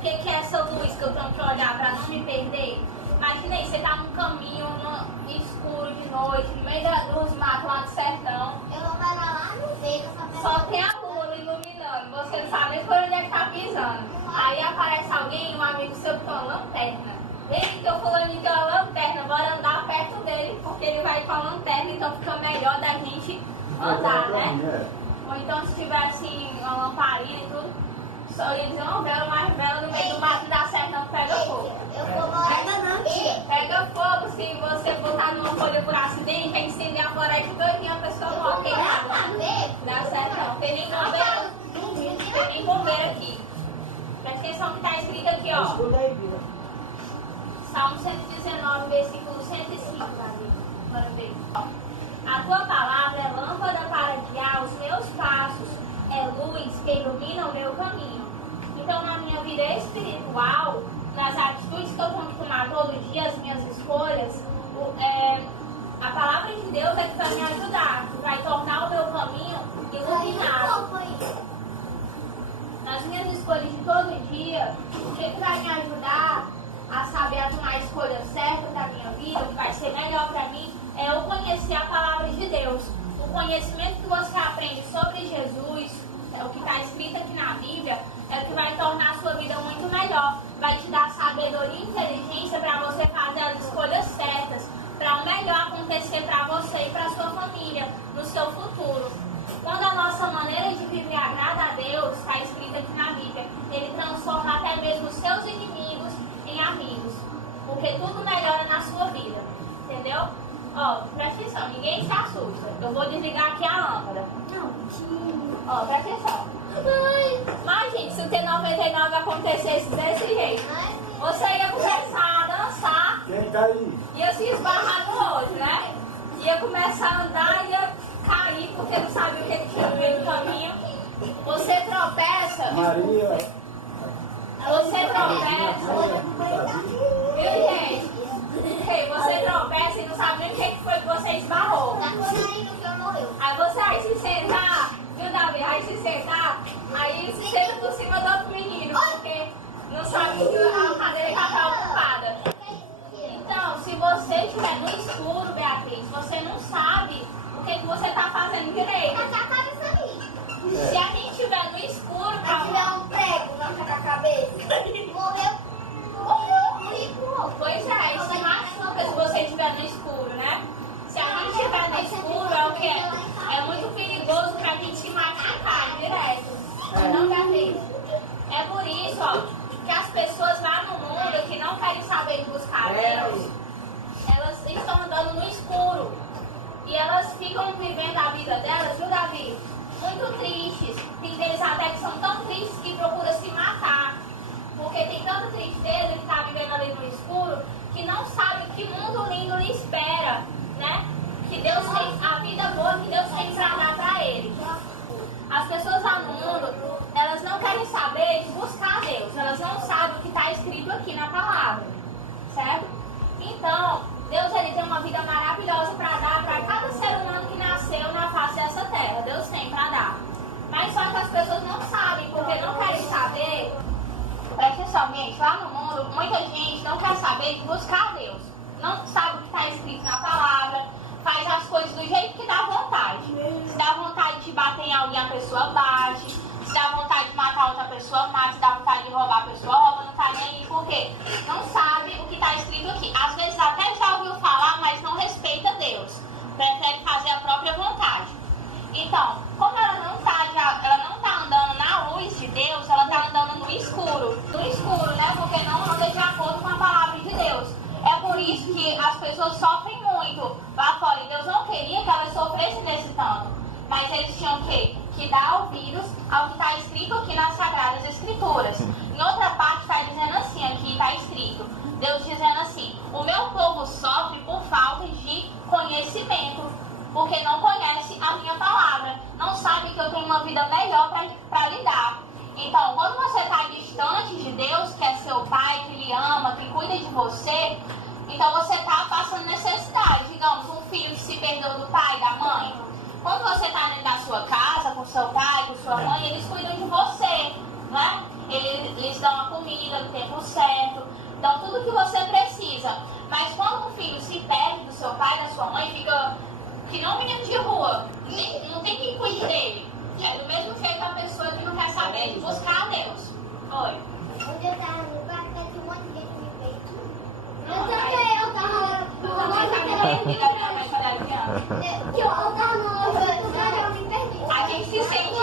que é essa luz que eu tenho que olhar para não me perder? Imagina aí, você tá num caminho escuro de noite, no meio dos matos lá do sertão. Eu vou parar lá no beco. Só tem a lua iluminando, você não sabe nem por onde é que tá pisando. Aí aparece alguém, um amigo seu com uma lanterna. Ele que eu fulano tem uma lanterna, bora andar perto dele, porque ele vai com a lanterna, então fica melhor da gente andar, né? Ou então se tivesse uma lamparina e tudo, só ia dizer uma vela, mas vela no meio do mato dá certo, não pega fogo. Eu vou morar não, tia. Pega fogo se você botar numa folha por acidente, vai incender a floresta todinha, a pessoa morre queimada. Dá certo não, tem nem bombeiro aqui. Presta atenção que tá escrito aqui, ó. Salmo 119, versículo 105, Davi. Bora ver. A tua palavra é lâmpada para guiar os meus passos, é luz que ilumina o meu caminho. Então, na minha vida espiritual, nas atitudes que eu tenho que tomar todo dia, as minhas escolhas, a palavra de Deus é que vai me ajudar, que vai tornar o meu caminho iluminado. Nas minhas escolhas de todo dia, o que vai me ajudar a saber a tomar escolhas certas da minha vida, o que vai ser melhor para mim, é eu conhecer a palavra de Deus. O conhecimento que você aprende sobre Jesus, o que está escrito aqui na Bíblia, é o que vai tornar a sua vida muito melhor. Vai te dar sabedoria e inteligência para você fazer as escolhas certas, para o melhor acontecer para você e para a sua família, no seu futuro. Quando a nossa maneira de viver agrada a Deus, está escrito aqui na Bíblia, Ele transforma até mesmo os seus inimigos em amigos, porque tudo melhora na sua vida, entendeu? Ó, presta atenção, ninguém se assusta. Eu vou desligar aqui a lâmpada. Ó, presta atenção. Mas, gente, se o T99 acontecesse desse jeito, você ia começar a dançar. Quem tá aí? Ia se esbarrar no outro, né? Ia começar a andar, ia cair, porque não sabia o que tinha no meio do caminho. Você tropeça. Maria. Você tropeça. Viu, gente? Você tropeça e não sabe nem o que foi que você esbarrou. Aí você vai se sentar, viu, Davi? Aí se sentar, aí se senta por cima do outro menino, porque não sabe que a cadeira está ocupada. Então, se você estiver no escuro, Beatriz, você não sabe o que você está fazendo direito. Se a gente estiver no escuro, Se tiver um prego na cabeça, morreu. Pois é, isso se machuca se você estiver no escuro, né? Se a gente estiver no escuro, é o que é? É muito perigoso pra gente se machucar direto. Não, Beatriz? É por isso, ó, que as pessoas lá no mundo que não querem saber de buscar Deus, elas estão andando no escuro. E elas ficam vivendo a vida delas, viu, Davi? Muito tristes. Tem deles até que são tão tristes que procuram se matar. Porque tem tanta tristeza que está vivendo ali no escuro que não sabe que mundo lindo lhe espera, né? Que Deus tem a vida boa que Deus tem para dar para ele. As pessoas lá no mundo, elas não querem saber de buscar Deus. Elas não sabem o que está escrito aqui na palavra, certo? Então, Deus ele tem uma vida maravilhosa para dar para cada ser humano que nasceu na face dessa terra. Deus tem para dar. Mas só que as pessoas não sabem, porque não querem saber. Presta atenção, gente, lá no mundo, muita gente não quer saber de buscar Deus. Não sabe o que está escrito na palavra, faz as coisas do jeito que dá vontade. Se dá vontade de bater em alguém, a pessoa bate. Se dá vontade de matar outra pessoa, mata. Se dá vontade de roubar, a pessoa rouba. Não tá nem aí, por quê? Não sabe o que está escrito aqui. Às vezes até já ouviu falar, mas não respeita Deus. Prefere fazer a própria vontade. Então, como ela não tá andando na luz de Deus, ela tá andando no escuro. No escuro, né? Porque não anda de acordo com a palavra de Deus. É por isso que as pessoas sofrem muito lá fora. E Deus não queria que elas sofressem desse tanto. Mas eles tinham que dar ouvidos ao que está escrito aqui nas Sagradas Escrituras. Em outra parte está dizendo assim, aqui está escrito. Deus dizendo assim, o meu povo sofre por falta de conhecimento. Porque não conhece a minha palavra. Não sabe que eu tenho uma vida melhor para lhe dar. Então, quando você está distante de Deus, que é seu pai, que lhe ama, que cuida de você, então você está passando necessidade. Digamos, um filho que se perdeu do pai, da mãe. Quando você está dentro da sua casa, com seu pai, com sua mãe, eles cuidam de você, né? eles dão a comida no tempo certo, dão tudo que você precisa. Mas quando um filho se perde do seu pai, da sua mãe, fica que não um menino de rua, não tem quem cuide dele. É do mesmo jeito a pessoa que não quer saber de buscar a Deus. Oi. Onde eu tava no quarto, tinha um monte de gente me veio. Não, Eu também, eu tava Eu também estava me perdida da minha mãe quando era criança. Eu tava no loja, eu me perdi. A gente se sente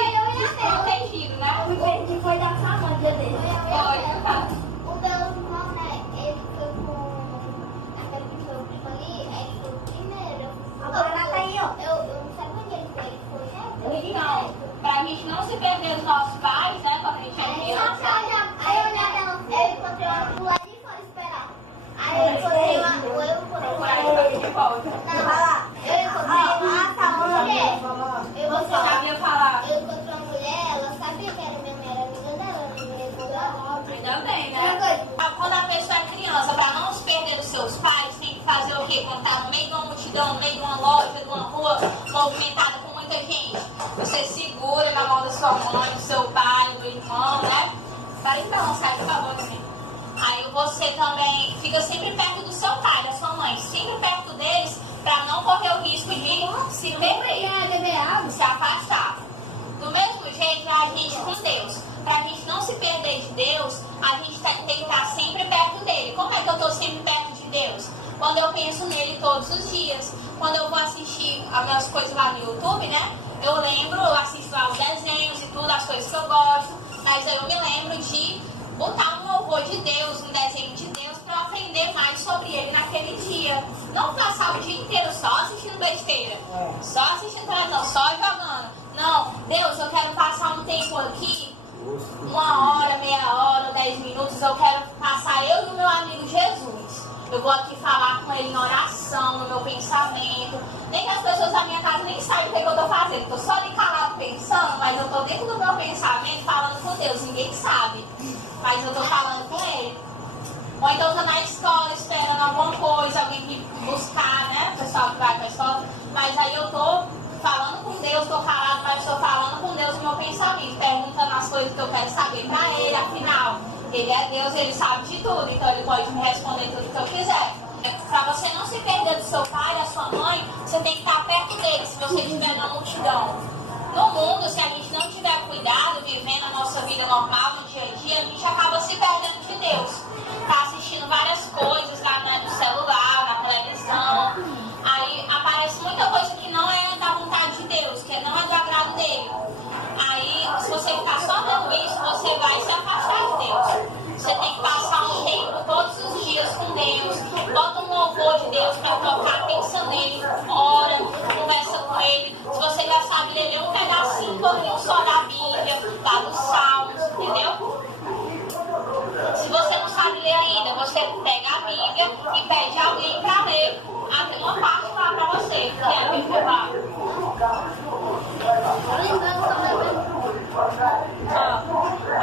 protegido, né? Eu me perdi, foi da sua mãe, dele. Foi. O meu irmão, né, ele foi com aquele que foi o primo ali, aí ele foi o primeiro. Agora ela tá aí, ó. Eu não sabia onde ele foi, ele foi, né? Então, pra gente não se perder dos nossos pais, né, quando a gente é criança. Aí eu olhava ela, eu encontrei uma do lado de fora esperar. Aí eu encontrei uma, Procurar ele de volta. eu encontrei uma mulher. Você sabia falar? Eu encontrei uma mulher, ela sabia que era minha mãe, era amiga dela, ela me levou lá. Ainda bem, né? Quando a pessoa é criança, pra não se perder dos seus pais, tem que fazer o quê? Quando tá no meio de uma multidão, no meio de uma loja, de uma rua movimentada com muita gente. Você segura na mão da sua mãe, do seu pai, do irmão, né? Para então, sai, por favor, assim. Aí você também fica sempre perto do seu pai, da sua mãe, sempre perto deles, para não correr o risco de se perder, se afastar. Do mesmo jeito, a gente com Deus. Para a gente não se perder de Deus, a gente tem que estar sempre perto dele. Como é que eu estou sempre perto de Deus? Quando eu penso nele todos os dias. Quando eu vou assistir as minhas coisas lá no YouTube, né? Eu lembro, eu assisto lá os desenhos e tudo, as coisas que eu gosto. Mas aí eu me lembro de botar um louvor de Deus, um desenho de Deus, para eu aprender mais sobre ele naquele dia. Não passar o dia inteiro só assistindo besteira, só assistindo televisão, só jogando. Não, Deus, eu quero passar um tempo aqui, 1 hora, meia hora, 10 minutos, eu quero passar eu e o meu amigo Jesus. Eu vou aqui falar com ele em oração, no meu pensamento. Nem que as pessoas da minha casa nem sabem o que eu estou fazendo. Estou só ali calado pensando, mas eu estou dentro do meu pensamento falando com Deus. Ninguém sabe, mas eu estou falando com ele. Ou então estou na escola esperando alguma coisa, alguém me buscar, né? O pessoal que vai para a escola. Mas aí eu estou falando com Deus, estou calado, mas estou falando com Deus no meu pensamento, perguntando as coisas que eu quero saber para ele, afinal. Ele é Deus, ele sabe de tudo, então ele pode me responder tudo que eu quiser. Para você não se perder do seu pai, da sua mãe, você tem que estar perto dele, se você estiver na multidão. No mundo, se a gente não tiver cuidado, vivendo a nossa vida normal, no dia a dia, a gente acaba se perdendo de Deus. Tá assistindo várias coisas lá no celular, na televisão. Aí aparece muita coisa que não é da vontade de Deus, que não é do agrado dele. Aí, se você ficar só vendo isso, você vai se afastar de Deus. Você tem que passar um tempo todos os dias com Deus. Bota um louvor de Deus para tocar, pensa nele, ora, conversa com ele. Se você já sabe ler um pedacinho, um pouquinho só da Bíblia, lá dos Salmos, entendeu? Se você não sabe ler ainda, você pega a Bíblia e pede alguém para ler até uma parte lá para você, que é a Bíblia lá.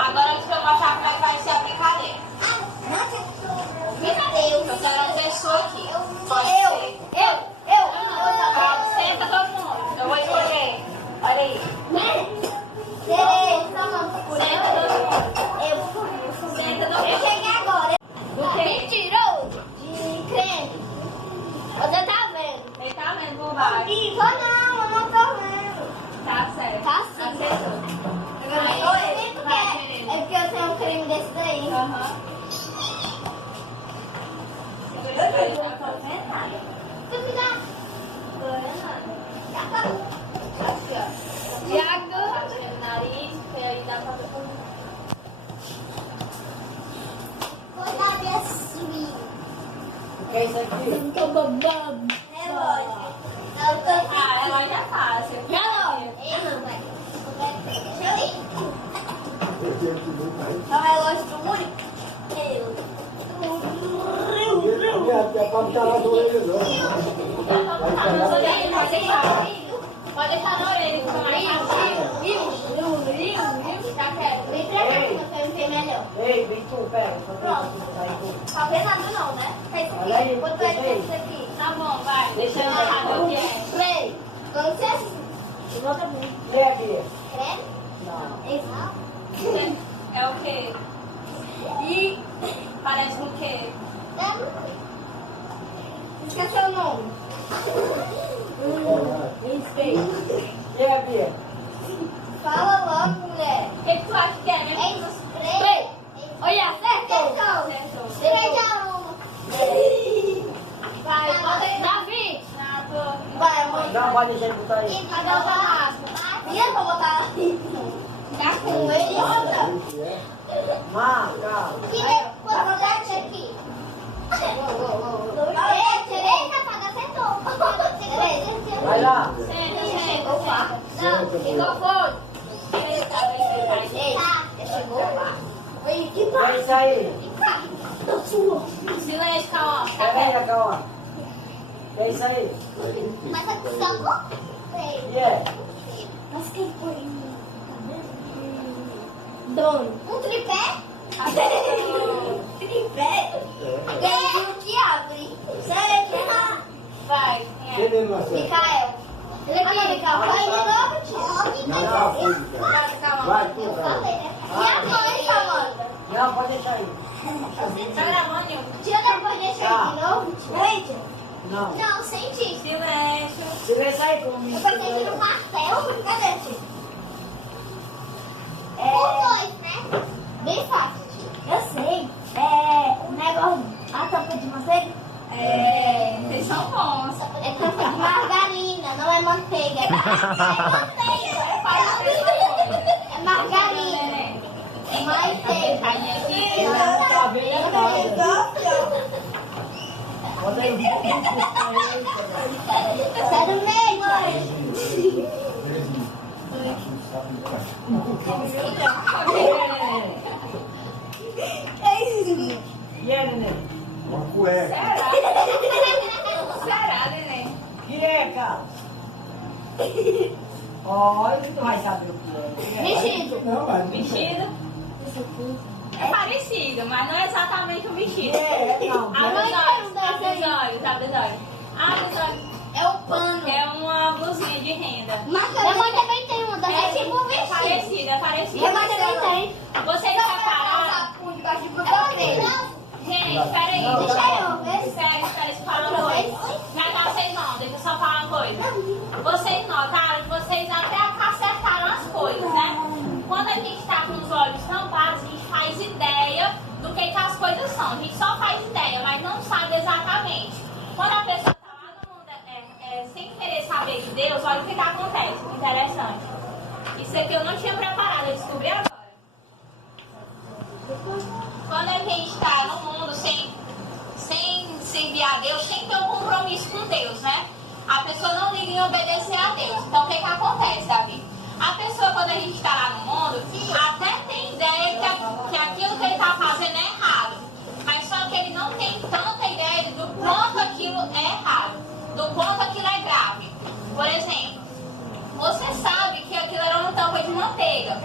Agora eu vou mostrar como é que vai ser a brincadeira. Eu quero uma pessoa aqui. Pode ser. Senta todo mundo. Eu vou escolher. Olha aí. Senta todo mundo. Senta todo mundo. Eu cheguei agora. Do quê? Mentiroso. De creme. Você tá vendo? Ele tá vendo por baixo. Tô não, eu não tô vendo. Tá certo. Tá sim. Acertou. É porque eu tenho um creme desse daí. Aham. Ele não tá vendo nada. Tu me dá. Tô vendo nada. Aqui, ó. Tiago. Tá vendo o nariz, que aí dá pra ver por Cuidado é assim. O que é isso aqui? Tô babando. Relógio. Não, tô Ah, ela já fácil. relógio. Não, vai. Deixa eu ir. É o relógio do único. É pra botar lá na orelha, não. Pode deixar na orelha, fica mais fácil. Tá quieto. Vem pra cá que você me vê melhor. Ei, vem tu, pega. Tá vendo nada não, né? Olha aí, Quanto é que isso aqui? Tá bom, vai. Deixa eu saber o que é. Play. Vamos ser assim. E aqui? Creme? Não. Isso. É o quê? E parece o quê? Esqueceu o nome. E a Bia? Fala logo, mulher. O que tu acha que é, né? É dos três. Olha, acertou. Acertou. Acertou. 3 a 1. Vai, Tá, bota aí. vai. Davi. Na tua. Vai, amor. Não, pode deixar ele botar aí. Cadê o Damasco? E eu vou botar ali. Tá com ele. Marca. Vou botar aqui. Eita, Paga acertou. Vai lá. Senta. Não, Ficou foi. chegou lá. Oi, que É isso aí. Silêncio, calma. Pera aí, calma. É isso aí. Mas a só E é? Mas quem foi? Dois. Um tripé? Tripé? Tem um que abre. Sério? Vai. Quem mesmo acerta? Mikael. Mikael, vai de novo, Não, tá fundo, cara. Calma. Vai, tu, Eu cara. falei, né? E a mãe, Samanta? Não, pode deixar aí. Tá gravando, Nil? Tia, não pode deixar de novo, tia? Não. Não, senti. Silêncio. Silêncio aí comigo. Eu pensei que no pastel. Cadê, tia? Por dois, né? Bem fácil, tia. Eu sei. O negócio, a tampa de manteiga? Vocês são bons. É tampa de margarina, não é manteiga. É manteiga. É margarina. É manteiga. Aí aqui. Não, tá vendo nada. Bota aí. Sério mesmo? E é, neném? Uma cueca. Será, neném? Que é, cara? Olha, tu vai saber o que é. Vestido. Não, mas Vestido? É parecido, mas não é exatamente um vestido. Não. Abre os olhos, abre os olhos, abre os olhos. Abre os olhos. É o pano. É uma blusinha de renda. Minha mãe também tem uma, é tipo um vestido. Parecido, é parecido. Minha mãe também tem. Vocês repararam? Gente, peraí. Deixa eu ver. Espera, deixa eu falar uma coisa. Não, vocês não, deixa eu só falar uma coisa. Vocês notaram que vocês até acertaram as coisas, né? Quando a gente tá com os olhos tampados, a gente faz ideia do que as coisas são. A gente só faz ideia, mas não sabe exatamente. Quando a pessoa tá lá no mundo, sem querer saber de Deus, olha o que acontece. Interessante. Isso aqui eu não tinha preparado, eu descobri agora. Quando a gente está no mundo sem servir a Deus, sem ter um compromisso com Deus, né? A pessoa não liga em obedecer a Deus. Então o que acontece, Davi? A pessoa, quando a gente está lá no mundo, até tem ideia que aquilo que ele está fazendo é errado. Mas só que ele não tem tanta ideia do quanto aquilo é errado, do quanto aquilo é grave. Por exemplo, você sabe que aquilo era uma tampa de manteiga,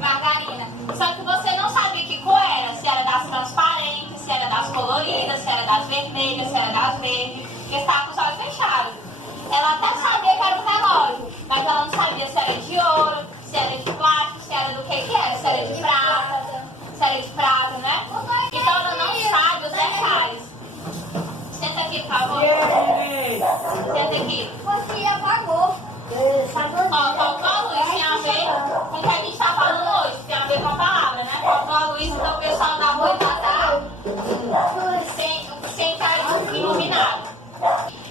margarina. Só que você não sabia que cor era, se era das transparentes, se era das coloridas, se era das vermelhas, se era das verdes, porque estava com os olhos fechados. Ela até sabia que era um relógio, mas ela não sabia se era de ouro, se era de plástico, se era do que era, se era de prata, né? Então ela não sabe os detalhes. Senta aqui, por favor. Senta aqui. Você apagou. Ó, faltou a luz, tem a ver com o que a gente está falando hoje, tem a ver com a palavra, né? Faltou a luz, então o pessoal da rua tá sem estar iluminado.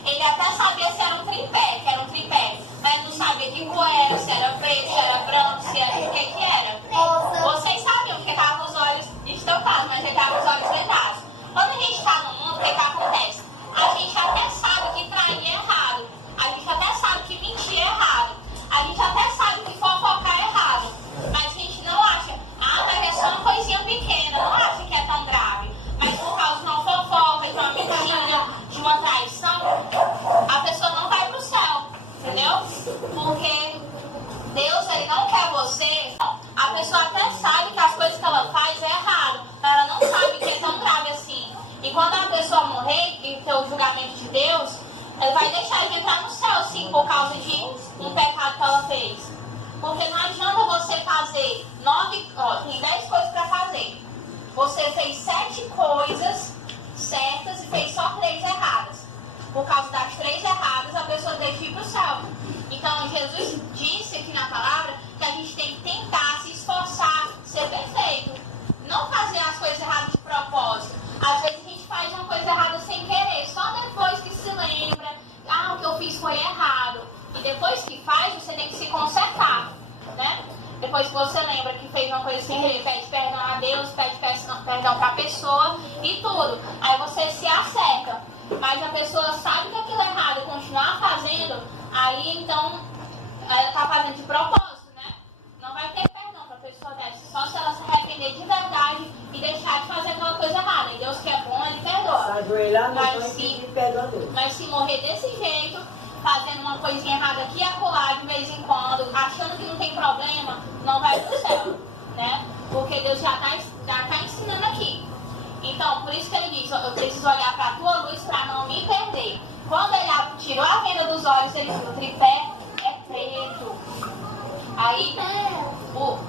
Ele até sabia se era um tripé, que era um tripé, mas não sabia que cor era, se era preto, se era branco, se era o que era. Vocês sabiam que estava com os olhos estampados, mas ele estava com os olhos vendados. Quando a gente está no mundo, o que acontece? A gente até sabe que trair é errado. A gente até sabe que mentir é errado. A gente até sabe que fofocar é errado. Mas a gente não acha, mas é só uma coisinha pequena, não acha que é tão grave. Mas por causa de uma fofoca, de uma mentira, de uma traição, a pessoa não vai pro céu. Entendeu? Porque Deus, ele não quer você. A pessoa até sabe que as coisas que ela faz é errado. Mas ela não sabe que é tão grave assim. E quando a pessoa morrer e ter o julgamento de Deus, ele vai deixar de entrar no céu, sim, por causa de um pecado que ela fez. Porque não adianta você fazer 9, tem 10 coisas para fazer. Você fez 7 coisas certas e fez só 3 erradas. Por causa das 3 erradas, a pessoa deixa de ir para o céu. Então, Jesus disse aqui na palavra que a gente tem que tentar se esforçar, ser perfeito. Não fazer as coisas erradas de propósito. Às vezes a gente faz uma coisa errada sem querer, só depois que se lembra, o que eu fiz foi errado. E depois que faz, você tem que se consertar, né? Depois que você lembra que fez uma coisa sem querer, pede perdão a Deus, pede perdão para a pessoa e tudo. Aí você se acerta. Mas a pessoa sabe que aquilo é errado e continuar fazendo, aí então ela está fazendo de propósito, né? Não vai ter perdão para a pessoa dessa, só se ela se arrepender de verdade e deixar de fazer aquela coisa errada. E Deus que é bom, Ele perdoa. Ajoelhar no Mas chão e se, pedir perdão a Deus. mas se morrer desse jeito, fazendo uma coisinha errada aqui e acolá de vez em quando, achando que não tem problema, não vai pro céu, né? Porque Deus já tá ensinando aqui. Então, por isso que Ele diz, eu preciso olhar para a tua luz para não me perder. Quando Ele tirou a venda dos olhos, Ele disse, o tripé é preto. Aí,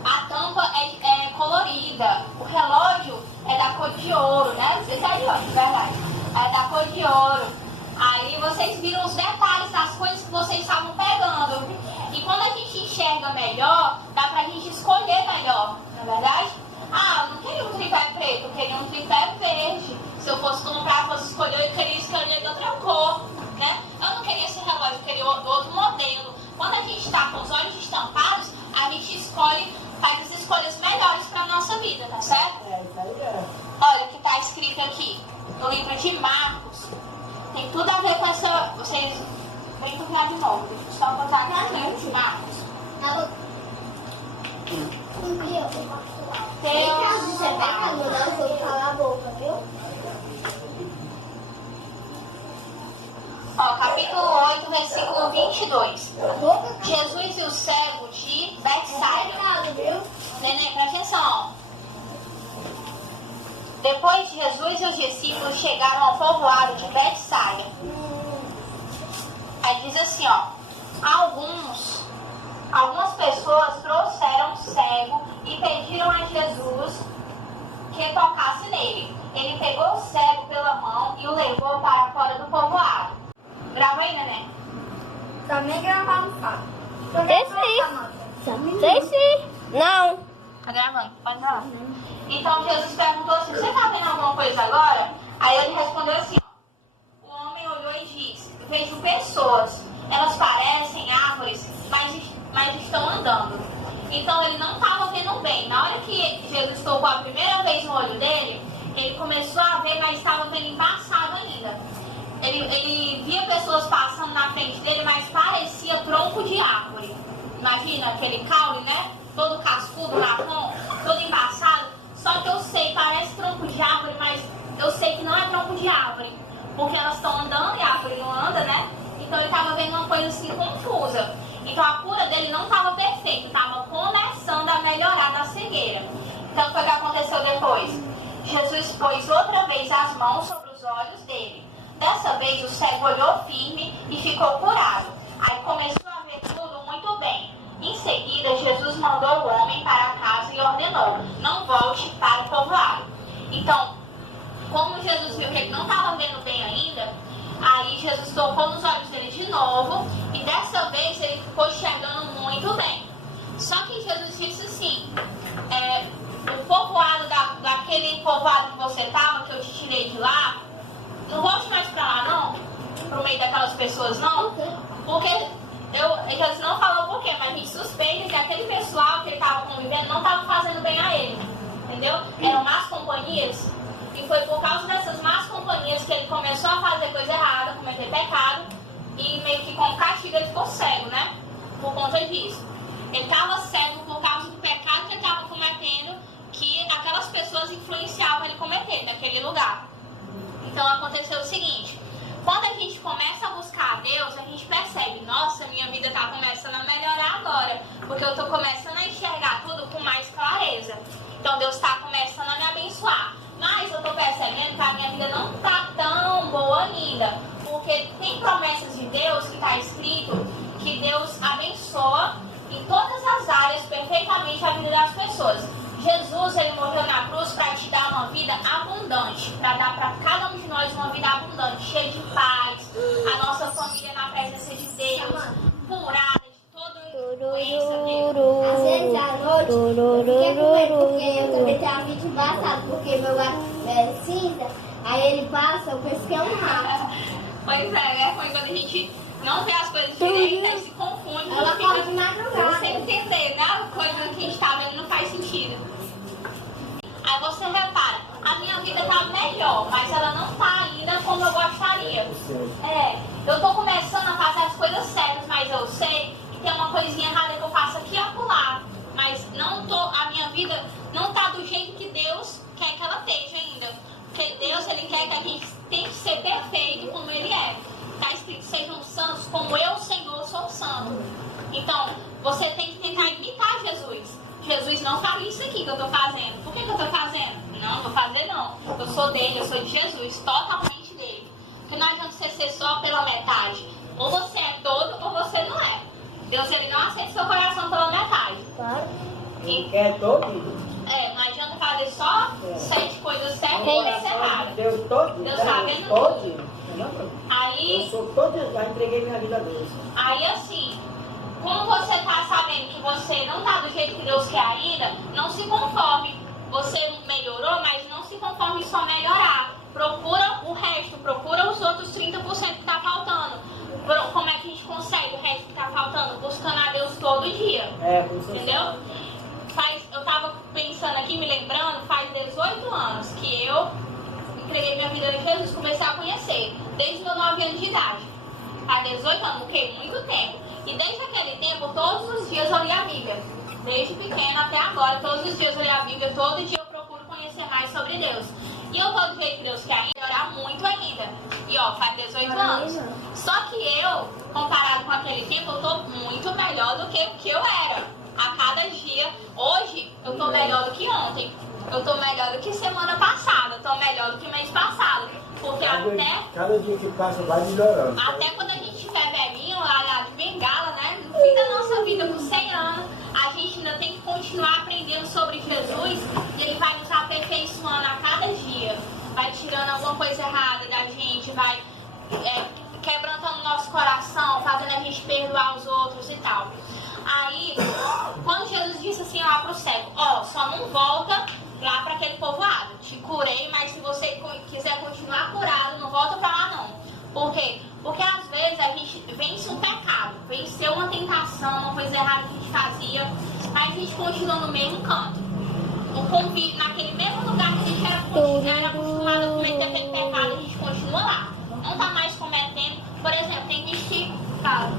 a tampa é colorida. O relógio é da cor de ouro, né? Não sei se é de ouro, de verdade. É da cor de ouro. Aí vocês viram os detalhes das coisas que vocês estavam pegando. E quando a gente enxerga melhor, dá pra gente escolher melhor, não é verdade? Eu não queria um tripé preto, eu queria um tripé verde. Se eu fosse comprar, fosse escolher, eu queria escolher de outra cor, né? Eu não queria esse relógio, eu queria outro modelo. Quando a gente está com os olhos estampados, a gente escolhe, faz as escolhas melhores para a nossa vida, tá certo? Isso aí é. Olha o que está escrito aqui, no livro de Marcos. Tem tudo a ver com essa... Vocês vêm tocar de novo, deixa eu só botar aqui no livro de Marcos. Capítulo 8, versículo 22. Jesus e o cego de Betsaida. Neném, presta atenção. Depois Jesus e os discípulos chegaram ao povoado de Betsaida. Aí diz assim, algumas pessoas trouxeram um cego e pediram a Jesus que tocasse nele. Ele pegou o cego pela mão e o levou para fora do povoado. Grava aí, neném. Também gravamos, tá? Sei sim. Não. Tá gravando? Pode falar. Então Jesus perguntou assim, você tá vendo alguma coisa agora? Aí ele respondeu assim, o homem olhou e disse, vejo pessoas, elas parecem árvores, mas estão andando. Então ele não estava vendo bem. Na hora que Jesus tocou a primeira vez no olho dele, ele começou a ver, mas estava vendo embaçado ainda. Ele via pessoas passando na frente dele, mas parecia tronco de árvore. Imagina aquele caule, né? Todo cascudo, marrom, todo embaçado. Só que eu sei, parece tronco de árvore, mas eu sei que não é tronco de árvore. Porque elas estão andando e a árvore não anda, né? Então ele estava vendo uma coisa assim confusa. Então a cura dele não estava perfeita, estava começando a melhorar da cegueira. Então foi o que aconteceu depois. Jesus pôs outra vez as mãos sobre os olhos dele. Dessa vez o cego olhou firme e ficou curado. Aí começou a ver tudo muito bem. Em seguida, Jesus mandou o homem para casa e ordenou, não volte para o povoado. Então, como Jesus viu que ele não estava vendo bem ainda, aí Jesus tocou nos olhos dele de novo e dessa vez ele ficou enxergando muito bem. Só que Jesus disse assim, o povoado daquele povoado que você estava, que eu te tirei de lá, não volte mais para lá não, pro meio daquelas pessoas não, porque Jesus não falou por quê, mas a gente suspeita que aquele pessoal que ele estava convivendo não estava fazendo bem a ele, entendeu? Eram más companhias, e foi por causa dessas más companhias que ele começou a fazer coisa errada, cometer pecado, e meio que com castigo ele ficou cego, né? Por conta disso. Ele estava cego por causa do pecado que ele estava cometendo, que aquelas pessoas influenciavam ele cometer naquele lugar. Então aconteceu o seguinte, quando a gente começa a buscar a Deus, a gente percebe, nossa, minha vida está começando a melhorar agora, porque eu estou começando a enxergar tudo com mais clareza. Então Deus está começando a me abençoar. Mas eu estou percebendo que a minha vida não está tão boa ainda, porque tem promessas de Deus que está escrito que Deus abençoa em todas as a vida das pessoas. Jesus, ele morreu na cruz para te dar uma vida abundante, para dar para cada um de nós uma vida abundante, cheia de paz, a nossa família na presença de Deus, curada de toda doença. Às vezes à noite eu fiquei com medo, porque eu também tenho a vida embaçada, porque meu gato é cinza, aí ele passa, eu penso que é um rato. Pois é ruim quando a gente não vê as coisas direito, aí se confunde. Ela fica corre de madrugada. sem entender, né? A coisa que a gente está vendo não faz sentido. Aí você repara, a minha vida tá melhor, mas ela não tá ainda como eu gostaria. Eu tô começando a fazer as coisas certas, mas eu sei que tem uma coisinha errada que eu faço aqui e acolá. Mas a minha vida não tá do jeito que Deus quer que ela esteja ainda. Porque Deus, ele quer que a gente tem que ser perfeito como ele é. Tá escrito, sejam santos como eu, Senhor, sou santo. Então, você tem que tentar imitar Jesus. Jesus não faria isso aqui que eu tô fazendo. Por que eu tô fazendo? Não vou fazer não. Eu sou dele, eu sou de Jesus, totalmente dele. Porque não adianta você ser só pela metade. Ou você é todo ou você não é. Deus, ele não aceita seu coração pela metade. Claro. E, Quer todo. não adianta fazer só 7 coisas certas e 10 erradas. Deus todo. Deus tá vendo todo. Aí, Eu sou todo, já entreguei minha vida a Deus. aí assim, como você tá sabendo que você não tá do jeito que Deus quer ainda, não se conforme. Você melhorou, mas não se conforme em só melhorar. Procura o resto, procura os outros 30% que tá faltando. Como é que a gente consegue o resto que tá faltando? Buscando a Deus todo dia. Por isso. Entendeu? Eu tava pensando aqui, me lembrando, faz 18 anos que eu entreguei minha vida a Jesus, comecei a conhecer, desde meus 9 anos de idade. Faz 18 anos, porque muito tempo. E desde aquele tempo, todos os dias eu li a Bíblia. Desde pequena até agora, todos os dias eu li a Bíblia, todo dia eu procuro conhecer mais sobre Deus. E eu tô do jeito que Deus quer melhorar muito ainda. E faz 18 anos. Só que eu, comparado com aquele tempo, eu tô muito melhor do que o que eu era. A cada dia, hoje, eu tô melhor do que ontem. Eu tô melhor do que semana passada. Eu tô melhor do que mês passado. Porque Cada dia que passa vai melhorando. até quando a gente tiver velhinho, lá de bengala, né? No fim da nossa vida, com 100 anos, a gente ainda tem que continuar aprendendo sobre Jesus e ele vai nos aperfeiçoando a cada dia. Vai tirando alguma coisa errada da gente, vai quebrantando o nosso coração, fazendo a gente perdoar os outros e tal. Aí, quando Jesus disse assim lá pro cego, só não volta lá para aquele povoado. Te curei, mas se você quiser continuar curado, não volta para lá não. Por quê? Porque às vezes a gente vence um pecado, venceu uma tentação, uma coisa errada que a gente fazia, mas a gente continua no mesmo canto. O convite, naquele mesmo lugar que a gente era acostumado a cometer aquele pecado, a gente continua lá. Não tá mais cometendo. Por exemplo, tem gente que fala,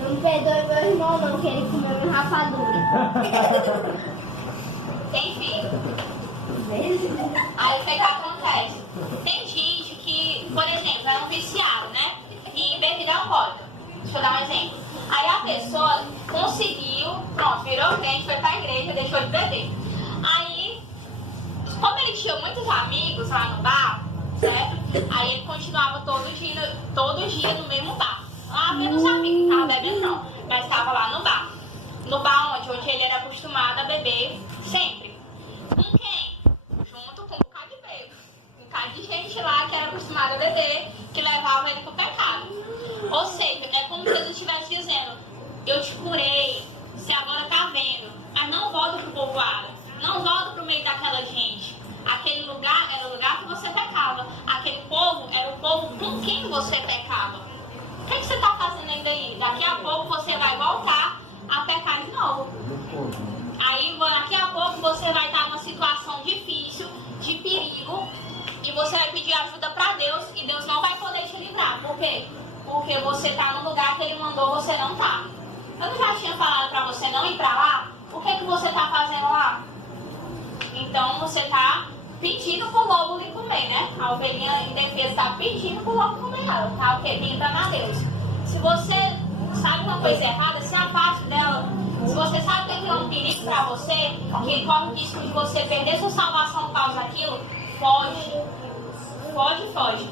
Não me perdoe meu irmão não, que ele comeu minha rapadura. enfim. Aí o que acontece? Tem gente que, por exemplo, é um viciado, né? Em bebida alcoólica. Deixa eu dar um exemplo. Aí a pessoa conseguiu, pronto, virou crente, foi pra igreja, deixou de beber. Aí, como ele tinha muitos amigos lá no bar, certo? Aí ele continuava todo dia no mesmo bar. Lá vendo os amigos, não tava bebendo não, mas estava lá no bar. No bar onde ele era acostumado a beber sempre. Com quem? Junto com um bocado de bebo. Um bocado de gente lá que era acostumada a beber, que levava ele pro pecado. Ou seja, é como se Jesus estivesse dizendo, eu te curei, você agora tá vendo, mas não volta pro povoado, não volta pro meio daquela gente. Aquele lugar era o lugar que você pecava. Aquele povo era o povo com quem você pecava. O que você tá fazendo ainda aí? Daqui a pouco você vai voltar a pecar de novo. Aí daqui a pouco você vai estar numa situação difícil, de perigo, e você vai pedir ajuda para Deus e Deus não vai poder te livrar. Por quê? Porque você está no lugar que Ele mandou você não tá. Eu não já tinha falado para você não ir para lá? O que você está fazendo lá? Então você está pedindo pro lobo lhe comer, né? A ovelhinha indefesa está pedindo pro lobo comer ela, tá? O quê? Tentando a Deus. Se você sabe uma coisa errada, se afaste dela. Se você sabe que é um perigo para você, que corre o risco de você perder sua salvação por causa daquilo, foge. Foge.